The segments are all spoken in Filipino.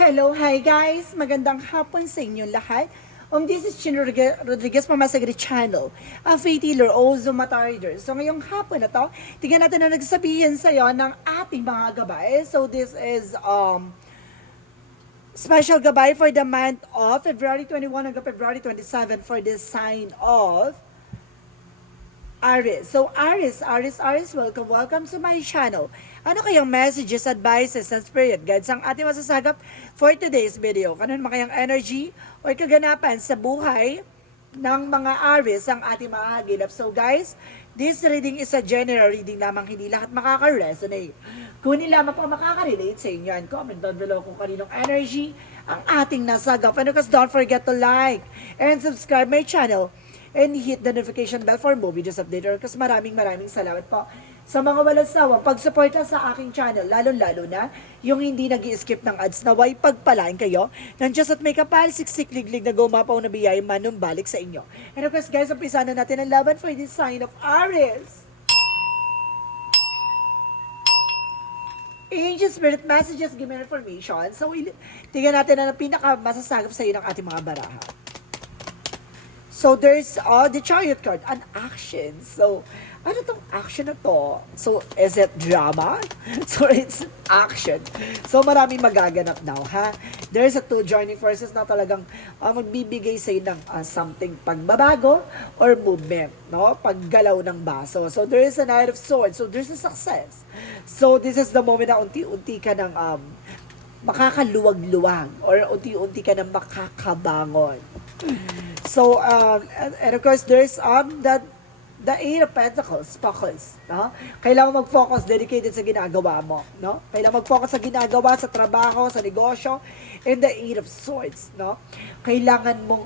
Hello, hi guys! Magandang hapon sa inyong lahat. This is Chino Rodriguez from Masagri Channel, a faith healer, also matarder. So ngayong hapon na to, tingnan natin na nagsabihin sa'yo ng ating mga gabay. So this is special gabay for the month of February 21 hanggang February 27 for the sign of Aries. So Aries, welcome to my channel. Ano kayang messages, advices, and spirit guides ang ating masasagap for today's video? Kanon makayang energy o kaganapan sa buhay ng mga Aries ang ating mahagilap. So guys, this reading is a general reading lamang, hindi lahat makaka-resonate. Kung hindi lamang po makaka-relate sa inyo, and comment down below kung kaninong energy ang ating nasagap. And of course, don't forget to like and subscribe my channel and hit the notification bell for more videos updated. Kasi maraming salamat po sa mga walang sawang pagsuporta sa aking channel, lalo na yung hindi nag-i-skip ng ads, na way pagpalain kayo ng Diyos at may kapal, siksik, liglig na gumapaw na biyay manumbalik sa inyo. And of course guys, umpisa na natin ang laban for this sign of Aries. Angel Spirit Messages, give me information. So, tingnan natin na pinaka masasagap sa iyo ng ating mga baraha. So, there's the Chariot card, an action. So, ano tong action na to? So, is it drama? So, it's action. So, maraming magaganap daw, ha? There's a two joining forces na talagang magbibigay sa ng something pagbabago or movement, no? Paggalaw ng baso. So, there is a Knight of Swords. So, there's a success. So, this is the moment na unti-unti ka ng makakaluwag-luwag or unti-unti ka ng makakabangon. So, and of course, there's the Eight of Pentacles, focus, no? Kailangan mag-focus, dedicated sa ginagawa mo, no? Kailangan mag-focus sa ginagawa, sa trabaho, sa negosyo, and the Eight of Swords, no? Kailangan mong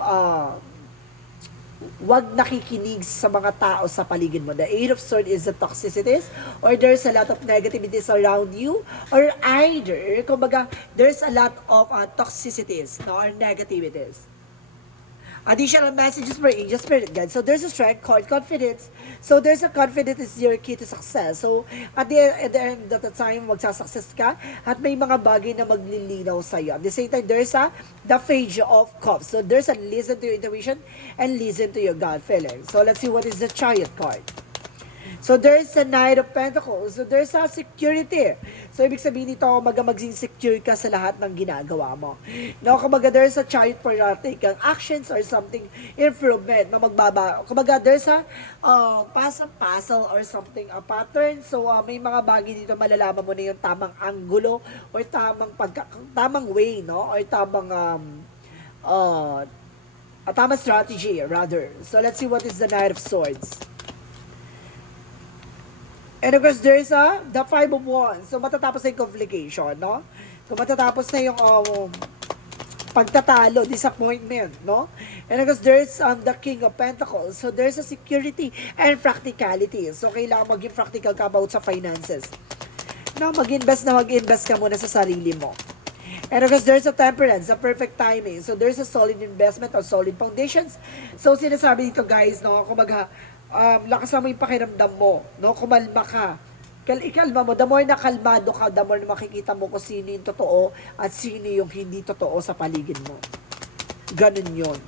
wag nakikinig sa mga tao sa paligid mo. The Eight of Swords is the toxicities, or there's a lot of negativities around you, or either, kumbaga, there's a lot of toxicities, no? Or negativities. Additional messages for angel spirit guides. So there's a strength card, confidence. So there's a confidence is your key to success. So at the end of the time, magsasuccess ka at may mga bagay na maglilinaw sa iyo. At the same time, there's the Page of Cups. So there's a listen to your intuition and listen to your gut feeling. So let's see what is the Chariot card. So there's a Knight of Pentacles. So there's a security. So ibig sabihin nito, maging secure ka sa lahat ng ginagawa mo. No, kumbaga there's a Chariot for taking actions or something improvement na magbaba. Kumbaga there's a puzzle or something, a pattern. So may mga bagay dito malalaman mo na yung tamang anggulo or tamang way, no? Or tamang tamang strategy rather. So let's see what is the Knight of Swords. And of course, there's the Five of Wands. So, matatapos na yung complication, no? So, matatapos na yung pagtatalo, disappointment, no? And of course, there's the King of Pentacles. So, there's a security and practicality. So, kailangan maging practical ka about sa finances. No, mag-invest ka muna sa sarili mo. And of course, there's a Temperance, a perfect timing. So, there's a solid investment or solid foundations. So, sinasabi dito guys, no? Kumbaga, lakas mo yung pakiramdam mo, no? Kumalma ka. Ikalma mo, the more na kalmado ka, the more na makikita mo kung sino yung totoo at sino yung hindi totoo sa paligid mo. Ganun yun.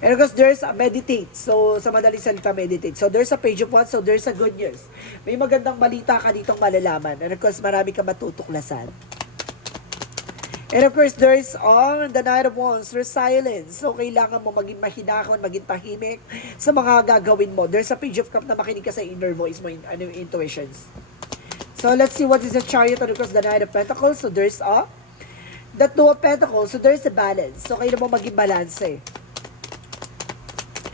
And of course, there's a meditate. So, sa madaling salita, meditate. So, there's a Page of Wands. So, there's a good news. May magandang balita ka ditong malalaman. And of course, marami ka matutuklasan. And of course, there's the Knight of Wands, resilience. So, kailangan mo maging mahinahon, maging tahimik sa mga gagawin mo. There's a Page of Cups na makinig ka sa inner voice mo, yung intuitions. So, let's see what is the Chariot. And of course, the Knight of Pentacles. So, there's the Two of Pentacles. So, there's the balance. So, kailangan mo maging balance eh.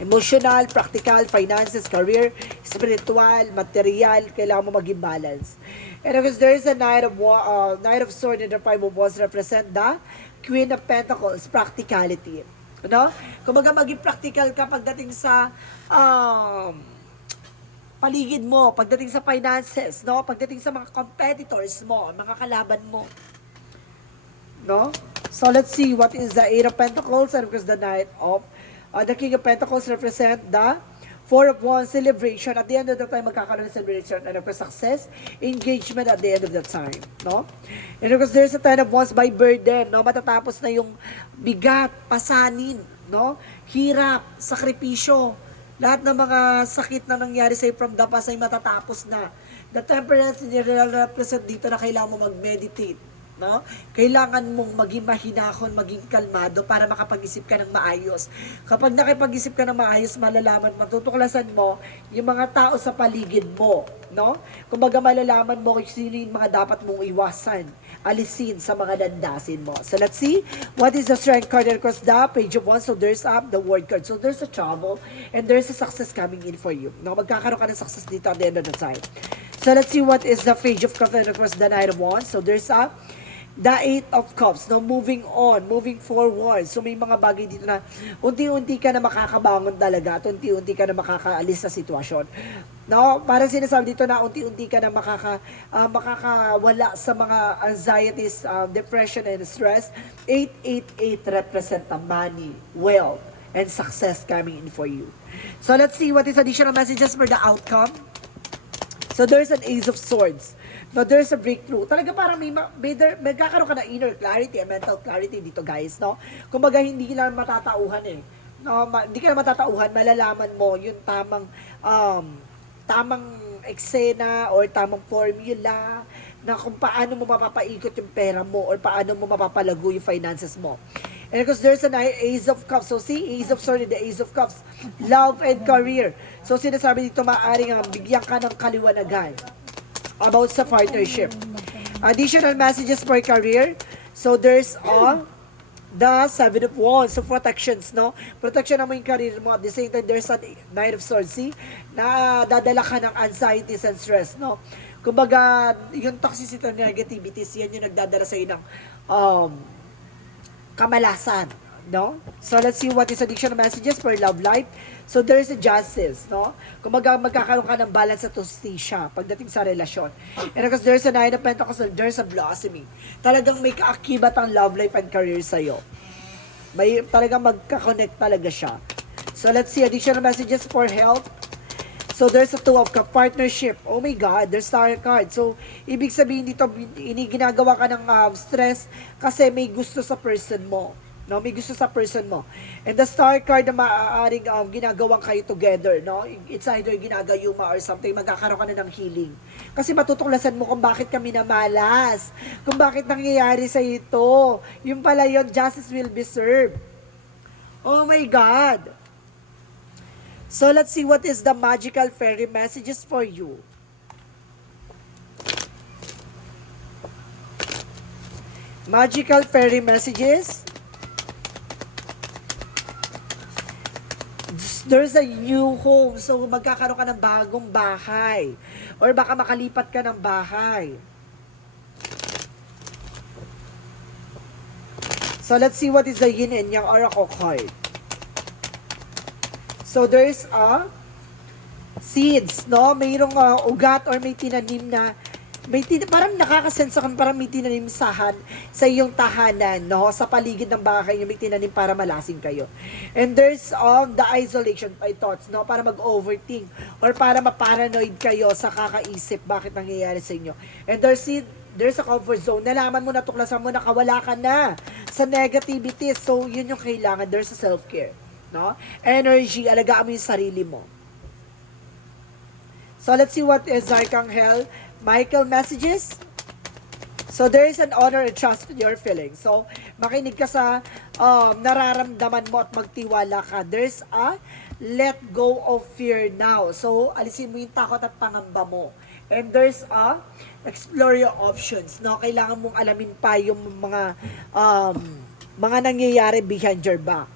Emotional, practical, finances, career, spiritual, material, kailangan mo maging balance. And of course, there is a Knight of Swords and the Five of Wands represent the Queen of Pentacles, practicality. No? Kumbaga maging practical ka pagdating sa paligid mo, pagdating sa finances, no? Pagdating sa mga competitors mo, mga kalaban mo. No? So let's see what is the Eight of Pentacles and of course the Knight of the King of Pentacles represent the Four of Wands, celebration. At the end of the time, magkakaroon ng celebration and of course, success, engagement at the end of the time, no? And of course, there's a Ten of Wands by burden, no? Matatapos na yung bigat, pasanin, no? Hirap, sakripisyo, lahat ng mga sakit na nangyari sa'yo from the past ay matatapos na. The Temperance, nire-represent dito na kailangan mo mag-meditate, no? Kailangan mong maging mahinahon, maging kalmado para makapag-isip ka ng maayos. Kapag nakipag-isip ka ng maayos, malalaman, matutuklasan mo yung mga tao sa paligid mo, no? Kumbaga malalaman mo kung sino yung mga dapat mong iwasan, alisin sa mga landasin mo. So let's see, what is the strength card? And of course, the Page of Wands, so there's up the word card. So there's a travel and there's a success coming in for you. No, magkakaroon ka ng success dito at the end of the time. So let's see what is the Page of Cups and of course the Knight of Wands. So there's a the Eight of Cups, no, moving on, moving forward. So may mga bagay dito na unti-unti ka na makakabangon talaga at unti-unti ka na makakaalis sa sitwasyon. No, parang sinasabi dito na unti-unti ka na makakawala sa mga anxieties, depression and stress. 888 represent the money, wealth, and success coming in for you. So let's see what is additional messages for the outcome. So there's an Ace of Swords. No, there's a breakthrough. Talaga parang magkakaroon ka ng inner clarity and mental clarity dito, guys, no? Kumbaga hindi na matatauhan eh. No, hindi ka na matatauhan, malalaman mo yung tamang eksena or tamang formula na kung paano mo mapapaikot yung pera mo or paano mo mapapalago yung finances mo. And of course, there's an Ace of Cups. So see, Ace of Swords and the Ace of Cups. Love and career. So sinasabi dito, maaaring bigyan ka ng kaliwanagan about sa partnership. Additional messages for career. So there's the Seven of Wands. So protections, no? Protection naman yung career mo. At the same time, there's a Knight of Swords. See? Na dadala ka ng anxieties and stress, no? Kumbaga, yung toxicity and negativities, yan yung nagdadala sa ng kamalasan, no? So let's see what is additional messages for love life. So there's a justice, no? Kumbaga magkakaroon ka ng balance sa justisya pagdating sa relasyon. And of course, there's a Nine of Pentacles and there's a blossoming. Talagang may kaakibat ang love life and career sa'yo. May talagang magka-connect talaga siya. So let's see additional messages for health. So there's a Two of Cups, partnership. Oh my God, there's Star card. So ibig sabihin dito, ginagawa ka ng stress kasi may gusto sa person mo. No, may gusto sa person mo. And the Star card na maaaring ginagawang kayo together, no? It's either ginagayuma or something, magkakaroon ka na ng healing. Kasi matutuklasan mo kung bakit kami namalas, kung bakit nangyayari sa ito. Yung pala yun, justice will be served. Oh my God. So let's see what is the magical fairy messages for you. Magical fairy messages. There's a new home. So magkakaroon ka ng bagong bahay. Or baka makalipat ka ng bahay. So let's see what is the yin and yang oracle card. So there's seeds, no? Mayroong ugat or may tinanim na parang nakakasense ako parang may tinanim sa iyong tahanan, no? Sa paligid ng bahay niyo may tinanim para malasing kayo. And there's the isolation by thoughts, no? Para mag-overthink or para ma-paranoid kayo sa kakaisip bakit nangyayari sa inyo. And there's a comfort zone. Nalaman mo, natuklasan mo, nakawala ka na sa negativity. So yun yung kailangan. There's a self-care, no? Energy, alagaan mo yung sarili mo. So let's see what is Archangel Michael messages. So there is an honor and trust in your feelings. So makinig ka sa nararamdaman mo at magtiwala ka. There's a let go of fear now. So alisin mo yung takot at pangamba mo. And there's a explore your options. No, kailangan mong alamin pa yung mga nangyayari behind your back.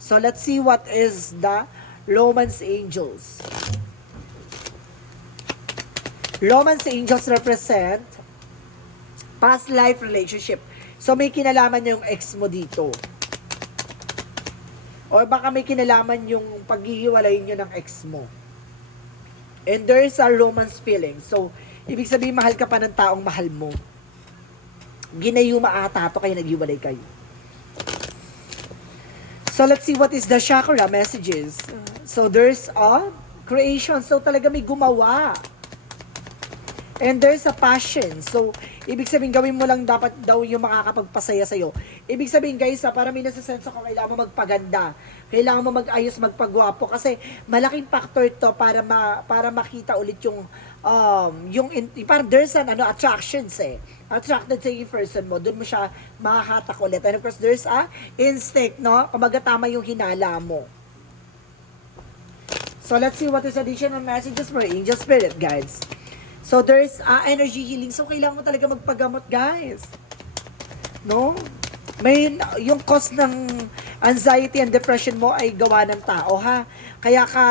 So let's see what is the Romance Angels. Romance Angels represent past life relationship. So may kinalaman yung ex mo dito. Or baka may kinalaman yung paghihiwalay nyo ng ex mo. And there is a romance feeling. So, ibig sabihin mahal ka pa ng taong mahal mo. Ginayuma ata to kaya naghiwalay kayo. So let's see what is the chakra messages. So there's a creation. So, talaga may gumawa. And there's a passion. So, ibig sabihin, gawin mo lang dapat daw yung makakapagpasaya sa'yo. Ibig sabihin, guys, para may nasa-sense ako, kailangan mo magpaganda. Kailangan mo mag-ayos, magpagwapo. Kasi, malaking factor to para makita ulit yung, parang there's an, attractions eh. Attracted sa yung person mo. Doon mo siya makakatak ulit. And of course, there's a instinct, no? Kumaga tama yung hinala mo. So, let's see what is additional messages for angel spirit, guys. So, there's energy healing. So, kailangan mo talaga magpagamot, guys. No? Yung cause ng anxiety and depression mo ay gawa ng tao, ha? Kaya ka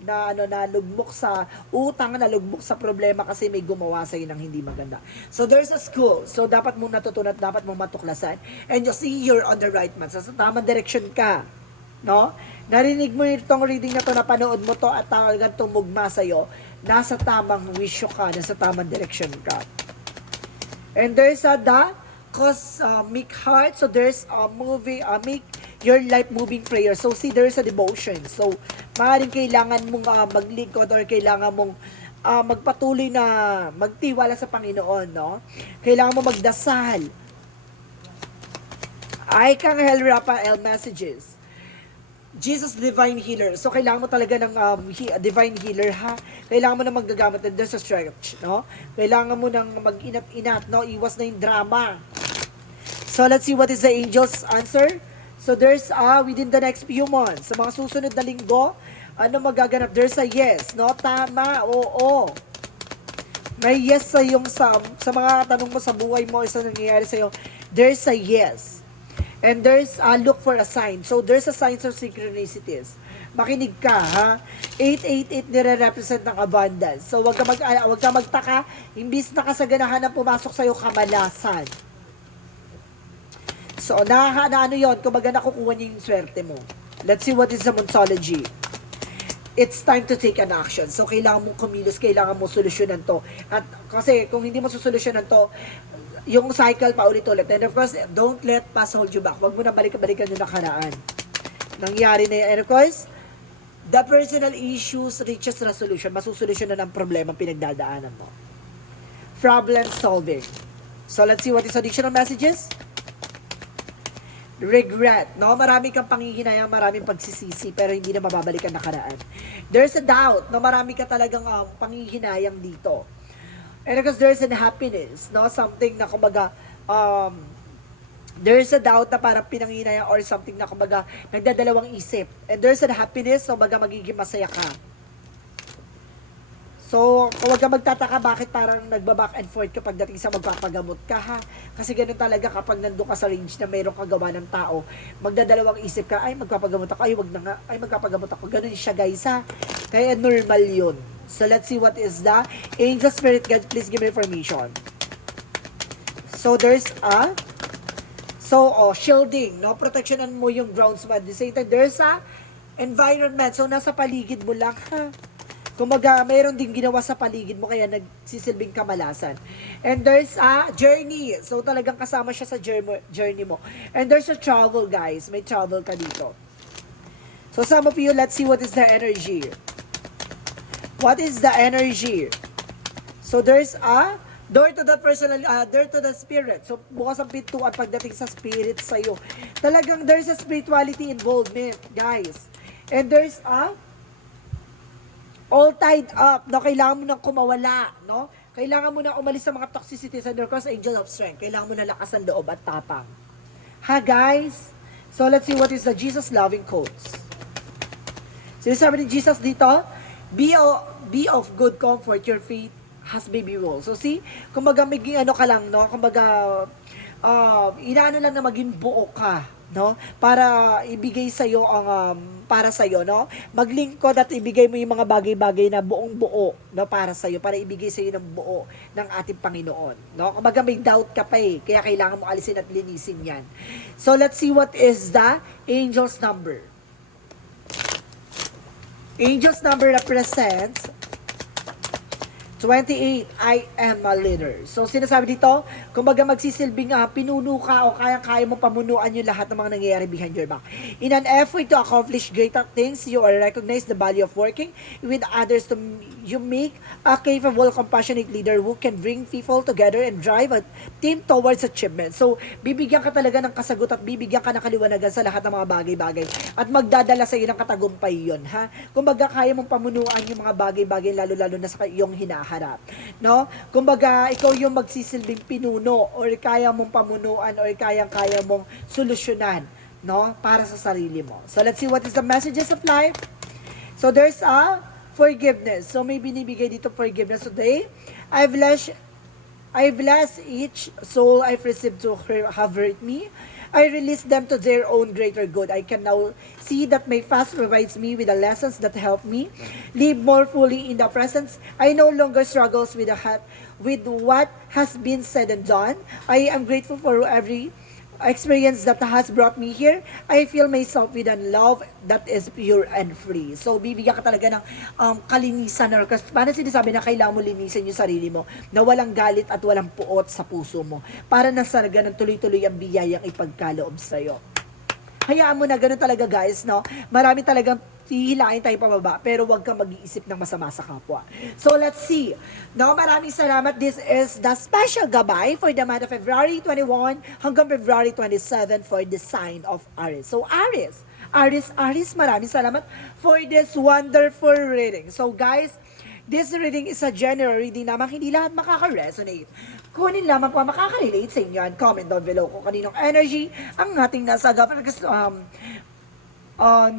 nalugmok sa utang, nalugmok sa problema kasi may gumawa sa'yo ng hindi maganda. So, there's a school. So, dapat mong natutunan, dapat mong matuklasan. And you see you're on the right man. Sa tamang direction ka. No? Narinig mo itong reading na to, napanood mo to, at talagang tumugma sa'yo. Nasa tamang wisyo ka, nasa tamang direction ka. And there's the cosmic heart. So there's a make your life moving prayer. So see, there's a devotion. So maaaring kailangan mong maglingkod or kailangan mong magpatuloy na magtiwala sa Panginoon, no? Kailangan mo magdasal. Archangel Raphael messages. Jesus Divine Healer. So, kailangan mo talaga ng Divine Healer, ha? Kailangan mo na magagamit ng there's a stretch, no? Kailangan mo nang mag-inat-inat, no? Iwas na yung drama. So, let's see what is the angel's answer. So, there's within the next few months, sa mga susunod na linggo, ano magaganap? There's a yes, no? Tama, oo. May yes sa yung sa mga tanong mo sa buhay mo, sa nangyayari sa'yo, there's a yes. And there's look for a sign. So there's a signs of synchronicities. Makinig ka, ha? 888 nire-represent ng abundance. So wag ka magtaka, imbis na kasaganahan ng pumasok sa iyo kamalasan. So ano 'yon, kumbaga nakukuha niya yung swerte mo. Let's see what is the Monsology. It's time to take an action. So kailangan mong kumilos, kailangan mo solusyonan to. At kasi kung hindi mo solusyonan to, yung cycle pa ulit-ulit. And of course, don't let past hold you back. Huwag mo na balik-balikan yung nakaraan. Nangyari na yun. And of course, the personal issues reaches resolution. Masusolusyon na ng problema pinagdadaanan mo. Problem solving. So, let's see what is additional messages. Regret. No? Marami kang panghihinayang, maraming pagsisisi, pero hindi na mababalik ang nakaraan. There's a doubt. No? Marami ka talagang panghihinayang dito. And because there's an happiness, no? Something na kumbaga, there's a doubt na parang pinanginaya or something na kumbaga, nagdadalawang isip. And there's an happiness, so kumbaga magiging masaya ka. So, huwag ka magtataka bakit parang nagba-back and forth kapag dating sa magpapagamot ka, ha? Kasi ganun talaga kapag nandun ka sa range na mayroong kagawa ng tao, magdadalawang isip ka, ay magpapagamot ako, ay wag na nga, ay magpapagamot ako. Ganun siya, guys, ha? Kaya normal yun. So, let's see what is the angel spirit guide. Please give me information. So, there's shielding, no? Protectionan mo yung grounds mo. At the same time, there's a environment. So, nasa paligid mo lang, ha? Kumaga, mayroon din ginawa sa paligid mo, kaya nagsisilbing kamalasan. And there's a journey. So, talagang kasama siya sa journey mo. And there's a travel, guys. May travel ka dito. So, some of you, let's see what is the energy. What is the energy? So there's a door to the personal, door to the spirit. So bukas ang pintuan pagdating sa spirit sa'yo. Talagang there's a spirituality involvement, guys. And there's a all tied up. No? Kailangan mo nang kumawala. No? Kailangan mo nang umalis sa mga toxicities. And of course, angel of strength. Kailangan mo na lakas ang loob at tapang. Ha, guys? So let's see what is the Jesus loving quotes. So sabi ni Jesus dito, Be of good comfort, your faith has baby roll. So see, kumbaga maging ano ka lang, no? Kumbaga, inaano lang na maging buo ka, no? Para ibigay sa'yo ang, para sa'yo, no? Maglingkod at ibigay mo yung mga bagay-bagay na buong buo, no? Para sa'yo, para ibigay sa'yo ng buo ng ating Panginoon, no? Kumbaga may doubt ka pa eh, kaya kailangan mo alisin at linisin yan. So let's see what is the angel's number. Angel's number represents 28, I am a leader. So, sinasabi dito, kumbaga magsisilbing pinuno ka o kaya mo pamunuan yung lahat ng mga nangyayari behind your back. In an effort to accomplish greater things, you are recognize the value of working with others to you make a capable, compassionate leader who can bring people together and drive a team towards achievement. So, bibigyan ka talaga ng kasagot at bibigyan ka ng kaliwanagan sa lahat ng mga bagay-bagay at magdadala sa iyo ng katagumpay yon, ha? Kumbaga, kaya mong pamunuan yung mga bagay-bagay lalo-lalo na sa iyong hinaharap, no? Kumbaga, ikaw yung magsisilbing pinuno or kaya mong pamunuan or kaya mong solusyonan, no? Para sa sarili mo. So, let's see what is the messages of life. So, there's a forgiveness. So, may binibigay dito forgiveness today. I've blessed each soul I've received to have hurt me. I release them to their own greater good. I can now see that my fast provides me with the lessons that help me live more fully in the presence. I no longer struggles with what has been said and done. I am grateful for every experience that has brought me here. I feel myself with a love that is pure and free. So, bibigyan ka talaga ng kalinisan or paano sinasabi na kailangan mo linisin yung sarili mo na walang galit at walang puot sa puso mo para nasarga ng tuloy-tuloy ang biyayang ipagkaloob sa'yo. Hayaan mo na ganun talaga, guys, no? Marami talagang hihilain tayo pababa, pero huwag kang mag-iisip ng masama sa kapwa. So, let's see. No, maraming salamat. This is the special gabay for the month of February 21 hanggang February 27 for the sign of Aries. So, Aries, maraming salamat for this wonderful reading. So, guys, this reading is a general reading naman, hindi lahat makaka-resonate. Kunin lamang po makaka-relate sa inyo and comment down below kung kaninong energy ang ating nasa government.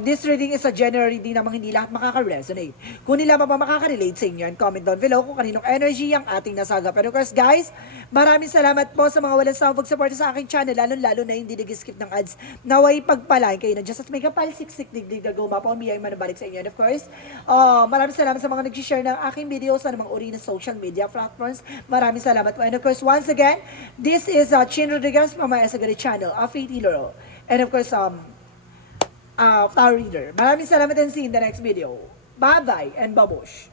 This reading is a general reading namang hindi lahat makaka-resonate. Kung nila pa makaka-relate sa inyo, and comment down below kung kaninong energy ang ating nasaga. Pero of course, guys, maraming salamat po sa mga walang sawang pag-support sa aking channel, lalo-lalo na hindi nag-skip ng ads. Naway pagpalain kayo na just at may kapal, siksik, digdig na guma po, umiyay manabalik sa inyo. And of course, maraming salamat sa mga nag-share ng aking videos sa namang uri ng social media platforms. Maraming salamat po. And of course, once again, this is Chin Rodriguez, Mama Esagari Channel, a Faith Healer. And of course, Flower Reader. Maraming salamat and see you in the next video. Bye-bye and babush!